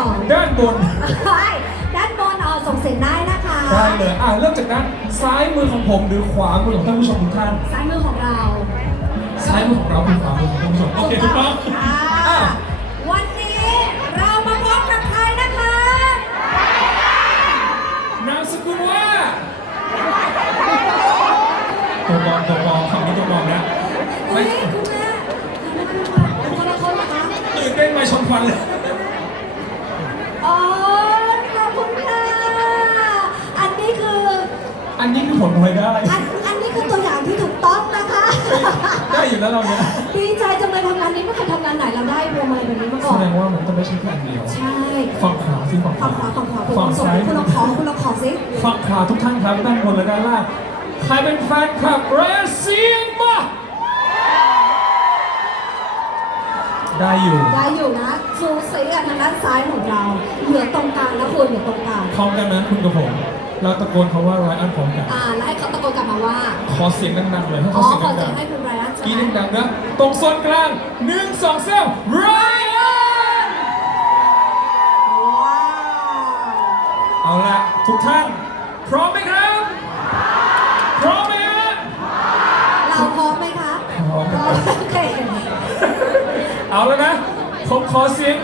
บนใช่ด้านบนเออส่งเสียงได้นะคะได้เลยอะเริ่มจากนั้นซ้ายมือของผมหรือขวามือของท่านผู้ชมทุกท่าน ซ้ายมือของเรา ซ้ายมือของเราคือขวามือของท่านผู้ชมโอเคถูกต้องอ่าอะวันนี้เรามาพบกับใครนะคะนามสกุลว่าตัวบอลตัวบอลฝั่งนี้ตัวบอลนะอุ้ไม่ยคุณแม่คุณคนละคนนะคะตื่นเต้นมาชนควันเลย อ๋อขอบคุณค่ะ อันนี้คือ อันนี้คือผลพลอยได้ อันอันนี้คือตัวอย่างที่ถูกต้องนะคะ ได้อยู่แล้วเราเนี่ยดีใจจังเลยทำงานนี้ไม่เคยทำงานไหนเราได้โปรไมล์แบบนี้มาก่แสอนดงว่ามันต้องไม่ใช่แค่อันเดียวใช่ฝั่งขวาสิฝั่งขฝั่วางขวาฝั่งขวาคุณลฝั่องงส่งซ้ายคุณลองขอคุณลองขอสิฝั่งขวาทุกท่านครับด้านบนและด้านล่างใครเป็นแฟนคลับเรสเซียนบ้าได้อยู่ได้อยู่นะซูซีกับทางด้านซ้ายของเรา เหลือตรงกลางนะคุณเหลือตรงกลางพร้อมกันนะคุณกับผม เราตะโกนคำว่าไรอันพร้อมกัน อ่าแล้วให้เขาตะโกนกลับมาว่า ขอเสียงดังๆเลยให้อ๋เขาอ เสียงขอเสีดัยงงให้คุณไรอันๆใช่กีไหมดังๆนะตรงโซนกลางหนึ่งสองสามไรอันว้าว เอาละทุกท่าน พร้อมไหมครับ พร้อมไหมฮะ เราพร้อมไหมคะพร้อมพร้อมโอเค เอาแล้วนะ ผมขอเสียง